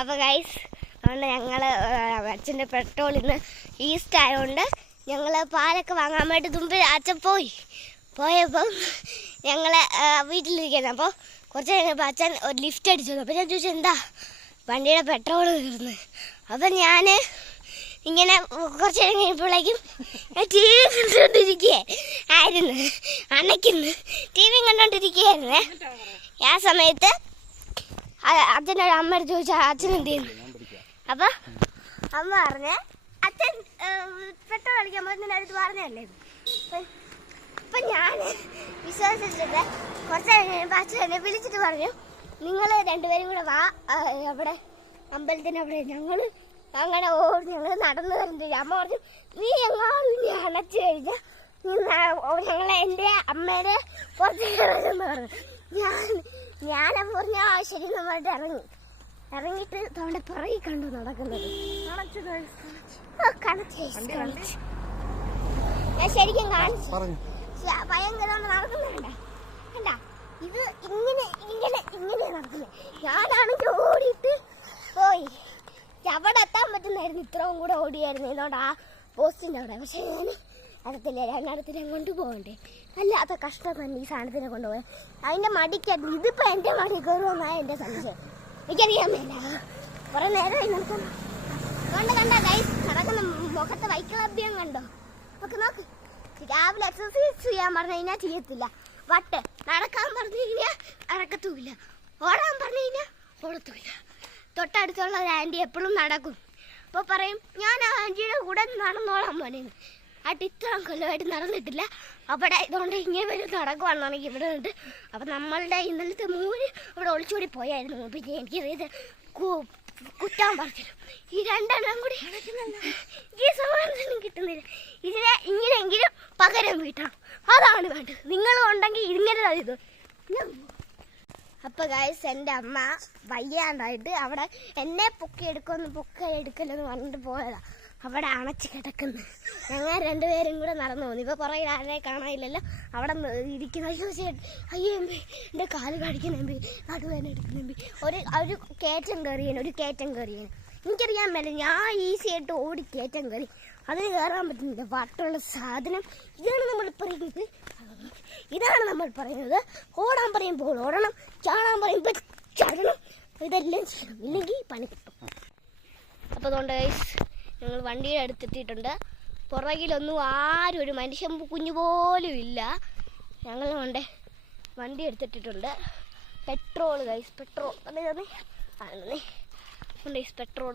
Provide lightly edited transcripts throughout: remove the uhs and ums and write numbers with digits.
അപ്പോൾ ഗൈസ് അതുകൊണ്ട് ഞങ്ങൾ അച്ഛൻ്റെ പെട്രോൾ ഇന്ന് ഈസ്റ്റ് ആയതുകൊണ്ട് ഞങ്ങൾ പാലൊക്കെ വാങ്ങാൻ വേണ്ടി മുമ്പ് അച്ഛൻ പോയപ്പം ഞങ്ങൾ വീട്ടിലിരിക്കുന്നത്. അപ്പോൾ കുറച്ച് കഴിഞ്ഞപ്പോൾ അച്ഛൻ ഒരു ലിഫ്റ്റ് അടിച്ചു. അപ്പോൾ ഞാൻ ചോദിച്ചു എന്താ വണ്ടിയുടെ പെട്രോൾ തീർന്ന്. അപ്പം ഞാൻ ഇങ്ങനെ കുറച്ച് നേരം കഴിഞ്ഞപ്പോഴേക്കും ടി വി കണ്ടുകൊണ്ടിരിക്കുകയായിരുന്നു. അണയ്ക്കുന്നു ടി വി കണ്ടുകൊണ്ടിരിക്കുകയായിരുന്നേ. ആ സമയത്ത് അച്ഛനോട് അമ്മയോട് ചോദിച്ചാൽ അച്ഛൻ എന്ത് ചെയ്യുന്നു. അപ്പം അമ്മ പറഞ്ഞേ അച്ഛൻ പെട്രോൾ അടിക്കാൻ പോകുന്നതിൻ്റെ അടുത്ത് പറഞ്ഞല്ലേ. അപ്പം ഞാൻ വിശ്വസിച്ചിട്ട് കുറച്ച് കഴിഞ്ഞപ്പോൾ അച്ഛൻ എന്നെ വിളിച്ചിട്ട് പറഞ്ഞു നിങ്ങൾ രണ്ടുപേരും കൂടെ വാ അവിടെ അമ്പലത്തിന് അവിടെ. ഞങ്ങൾ അങ്ങനെ ഞങ്ങൾ നടന്നു വരുന്നത്. അമ്മ പറഞ്ഞു നീ എങ്ങാനും ഇനി അണച്ചു കഴിഞ്ഞാൽ ഞങ്ങൾ എൻ്റെ അമ്മേനെ പുറത്തേന്ന് പറഞ്ഞു. ഞാനപ്പോൾ പറഞ്ഞ ശരി നമ്മളുടെ ഇറങ്ങിയിട്ട് നമ്മുടെ പുറകെ കണ്ടു നടക്കുന്നത്. ഞാൻ ശരിക്കും കാണിച്ചു ഭയങ്കര നടക്കുന്നുണ്ട കണ്ട. ഇത് ഇങ്ങനെ നടക്കുന്നത്. ഞാനാണെങ്കിൽ ഓടിയിട്ട് പോയി അവിടെ എത്താൻ പറ്റുന്നായിരുന്നു. ഇത്രയും കൂടെ ഓടിയായിരുന്നു ഇതുകൊണ്ട് ആ പോസ്റ്റിൻ്റെ അവിടെ. പക്ഷെ ഞാൻ അടുത്തില്ല, രണ്ടിടത്തിനെ കൊണ്ടുപോകണ്ടേ. അല്ലാത്ത കഷ്ടം തന്നെ ഈ സാധനത്തിനെ കൊണ്ടുപോകാൻ. അതിൻ്റെ മടിക്കത് ഇതിപ്പോൾ എൻ്റെ മടി കയറുമെന്നാണ് എൻ്റെ സംശയം. എനിക്കറിയാൻ മേല കുറേ നേരമായി നടക്കുന്നു. കണ്ട ഗൈസ് നടക്കുന്ന മുഖത്തെ വൈക്കളഭ്യം കണ്ടോ. നോക്ക് രാവിലെ എക്സസൈസ് ചെയ്യാൻ പറഞ്ഞു കഴിഞ്ഞാൽ ചെയ്യത്തില്ല. നടക്കാൻ പറഞ്ഞു കഴിഞ്ഞാൽ നടക്കത്തുമില്ല. ഓടാൻ പറഞ്ഞു കഴിഞ്ഞാൽ ഓടത്തുമില്ല. തൊട്ടടുത്തുള്ള ഒരു ആൻറ്റി എപ്പോഴും നടക്കും. അപ്പോൾ പറയും ഞാൻ ആ ആൻറ്റിയുടെ കൂടെ നടന്നോളാൻ പറയുന്നു. ഇത്രയും കൊല്ലമായിട്ട് നടന്നിട്ടില്ല. അവിടെ ഇതുകൊണ്ട് ഇങ്ങനെ വരും നടക്കുവാണെന്നാണെങ്കിൽ ഇവിടെ ഉണ്ട്. അപ്പം നമ്മളുടെ ഇന്നലത്തെ മൂര് അവിടെ ഒളിച്ചോടി പോയായിരുന്നു. പിന്നെ എനിക്കറിയത് കുറ്റാൻ പറഞ്ഞു. ഈ രണ്ടെണ്ണം കൂടി ഈ സമാധാനം കിട്ടുന്നില്ല. ഇതിനെ ഇങ്ങനെയെങ്കിലും പകരം വീട്ടണം. അതാണ് വേണ്ടത്. നിങ്ങളും ഉണ്ടെങ്കിൽ ഇങ്ങനെ ഇത്. അപ്പോൾ ഗൈസ് എൻ്റെ അമ്മ വയ്യാണ്ടായിട്ട് അവിടെ എന്നെ പൊക്കെടുക്കലെന്ന് പറഞ്ഞിട്ട് പോയതാണ്. അവിടെ അണച്ച് കിടക്കുന്നു. ഞങ്ങൾ രണ്ടുപേരും കൂടെ നടന്നു പോകുന്നു. ഇപ്പോൾ കുറേ ആരെ കാണാനില്ലല്ലോ. അവിടെ ഇരിക്കുന്ന അയ്യോ എമ്പി എൻ്റെ കാല് കാണിക്കുന്ന എമ്പി നടുവേന എടുക്കുന്ന എമ്പി ഒരു കയറ്റം കയറിയേന് എനിക്കറിയാൻ മേല. ഞാൻ ഈസി ആയിട്ട് ഓടി കയറ്റം കയറി. അതിന് കയറാൻ പറ്റുന്നില്ല. വട്ടുള്ള സാധനം. ഇതാണ് നമ്മൾ പറയുന്നത്. ഓടാൻ പറയുമ്പോൾ ഓടണം, ചാടാൻ പറയുമ്പോൾ ചാടണം. ഇതെല്ലാം ചെയ്യണം, ഇല്ലെങ്കിൽ പണി കിട്ടും. അപ്പോൾ അതുകൊണ്ട് ഞങ്ങൾ വണ്ടിയുടെ അടുത്തെത്തിയിട്ടുണ്ട്. പുറകിലൊന്നും ആരും ഒരു മനുഷ്യൻ കുഞ്ഞു പോലും ഇല്ല. ഞങ്ങൾ കൊണ്ട് വണ്ടി എടുത്തിട്ടിട്ടുണ്ട്. പെട്രോൾ പെട്രോൾ പെട്രോൾ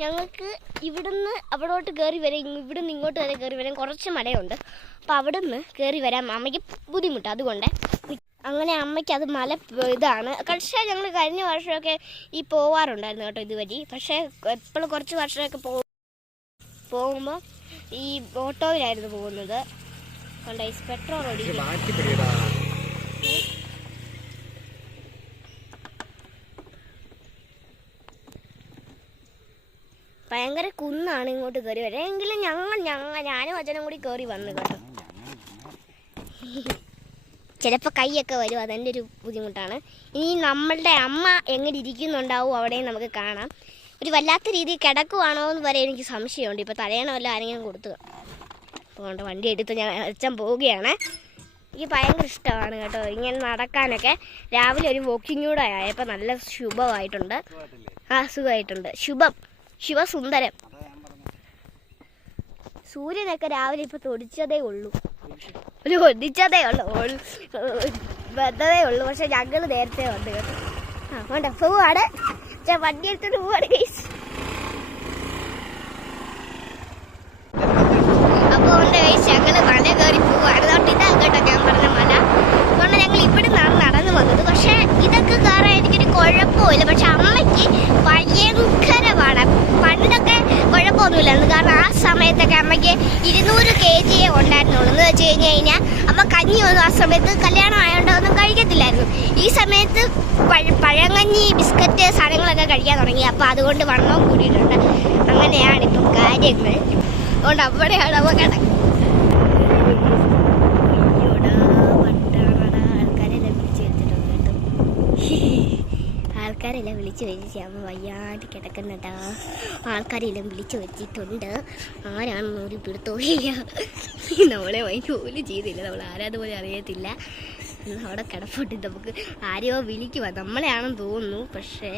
ഞങ്ങൾക്ക് ഇവിടുന്ന് അവിടോട്ട് കയറി വരാം. ഇവിടുന്ന് ഇങ്ങോട്ട് വരെ കയറി വരാൻ കുറച്ച് മലയുണ്ട്. അപ്പോൾ അവിടുന്ന് കയറി വരാൻ അമ്മയ്ക്ക് ബുദ്ധിമുട്ട്. അതുകൊണ്ട് അങ്ങനെ അമ്മയ്ക്ക് അത് മല ഇതാണ്. പക്ഷേ ഞങ്ങൾ കഴിഞ്ഞ വർഷമൊക്കെ പോവാറുണ്ടായിരുന്നു കേട്ടോ ഇതുവഴി. പക്ഷേ എപ്പോഴും കുറച്ച് വർഷമൊക്കെ പോകുമ്പോൾ ഈ ഓട്ടോയിലായിരുന്നു പോകുന്നത്. അതുകൊണ്ട് പെട്രോൾ ഭയങ്കര കുന്നാണ് ഇങ്ങോട്ട് കയറി വരാം. എങ്കിലും ഞാനും അച്ഛനും കൂടി കയറി വന്നു കേട്ടോ. ചിലപ്പോൾ കൈയൊക്കെ വരും, അതെൻ്റെ ഒരു ബുദ്ധിമുട്ടാണ്. ഇനി നമ്മളുടെ അമ്മ എങ്ങനെ ഇരിക്കുന്നുണ്ടാവും അവിടെയും നമുക്ക് കാണാം. ഒരു വല്ലാത്ത രീതിയിൽ കിടക്കുവാണോ എന്ന് വരെ എനിക്ക് സംശയമുണ്ട്. ഇപ്പോൾ തലയണമല്ല ആരെങ്കിലും കൊടുത്തു. അതുകൊണ്ട് വണ്ടി എടുത്ത് ഞാൻ അച്ഛൻ പോവുകയാണ്. എനിക്ക് ഭയങ്കര ഇഷ്ടമാണ് കേട്ടോ ഇങ്ങനെ നടക്കാനൊക്കെ. രാവിലെ ഒരു വാക്കിംഗ് കൂടെ ആയപ്പോൾ നല്ല ശുഭമായിട്ടുണ്ട്. സുഖമായിട്ടുണ്ട്. ശുഭസുന്ദരം. സൂര്യനൊക്കെ രാവിലെ ഇപ്പോൾ തൊടിച്ചതേ ഉള്ളൂ. ബദ്ധതേ ഉള്ളൂ. പക്ഷെ ഞങ്ങൾ നേരത്തെ വന്നു കേട്ടോ. അതുകൊണ്ട് പോവാണ്. വണ്ടി എടുത്തിട്ട് പോവാണ് ഗൈസ്. അപ്പോൾ ഉണ്ട് ഗൈസ് ഞങ്ങൾ മല കയറി പോവാണ്. അതുകൊണ്ട് ഇതാണ് കേട്ടോ ഞാൻ പറഞ്ഞ മല. അതുകൊണ്ട് ഞങ്ങൾ ഇവിടെ നിന്നാണ് നടന്നു വന്നത്. പക്ഷേ ഇതൊക്കെ കയറാൻ എനിക്കൊരു കുഴപ്പമില്ല. പക്ഷെ അമ്മയ്ക്ക് ഭയങ്കരമാണ്. പണ്ടൊക്കെ കുഴപ്പമൊന്നുമില്ലായിരുന്നു. കാരണം ആ സമയത്തൊക്കെ അമ്മയ്ക്ക് 200 kg ഉണ്ടായിരുന്നുള്ളൂ. എന്ന് വെച്ച് കഴിഞ്ഞാൽ അമ്മ കഞ്ഞിയൊന്നും ആ സമയത്ത് കല്യാണം ആയതുകൊണ്ട് ഒന്നും കഴിക്കത്തില്ലായിരുന്നു. ഈ സമയത്ത് പഴങ്കഞ്ഞി ബിസ്ക്കറ്റ് സാധനങ്ങളൊക്കെ കഴിക്കാൻ തുടങ്ങി. അപ്പോൾ അതുകൊണ്ട് വണ്ണവും കൂടിയിട്ടുണ്ട്. അങ്ങനെയാണിപ്പം കാര്യങ്ങൾ. അതുകൊണ്ട് അവിടെയാണ് അവ കിടക്കുന്നത്. ആൾക്കാരെല്ലാം വിളിച്ച് വെച്ചിട്ടുണ്ട് കേട്ടോ. ആൾക്കാരെല്ലാം വിളിച്ചു വെച്ച് അമ്മ വയ്യാണ്ട് കിടക്കുന്നുണ്ടാ. ആൾക്കാരെല്ലാം വിളിച്ചു വെച്ചിട്ടുണ്ട്. ആരാണെന്ന് ഒരു പിടുത്തോയില്ല. നമ്മളെ വൈകിട്ട് പോലും ചെയ്തില്ല. നമ്മൾ ആരാന്ന് പോലും അറിയത്തില്ല. അവിടെ കിടപ്പുണ്ട്. നമുക്ക് ആരെയോ വിളിക്കുക നമ്മളെയാണെന്ന് തോന്നുന്നു. പക്ഷേ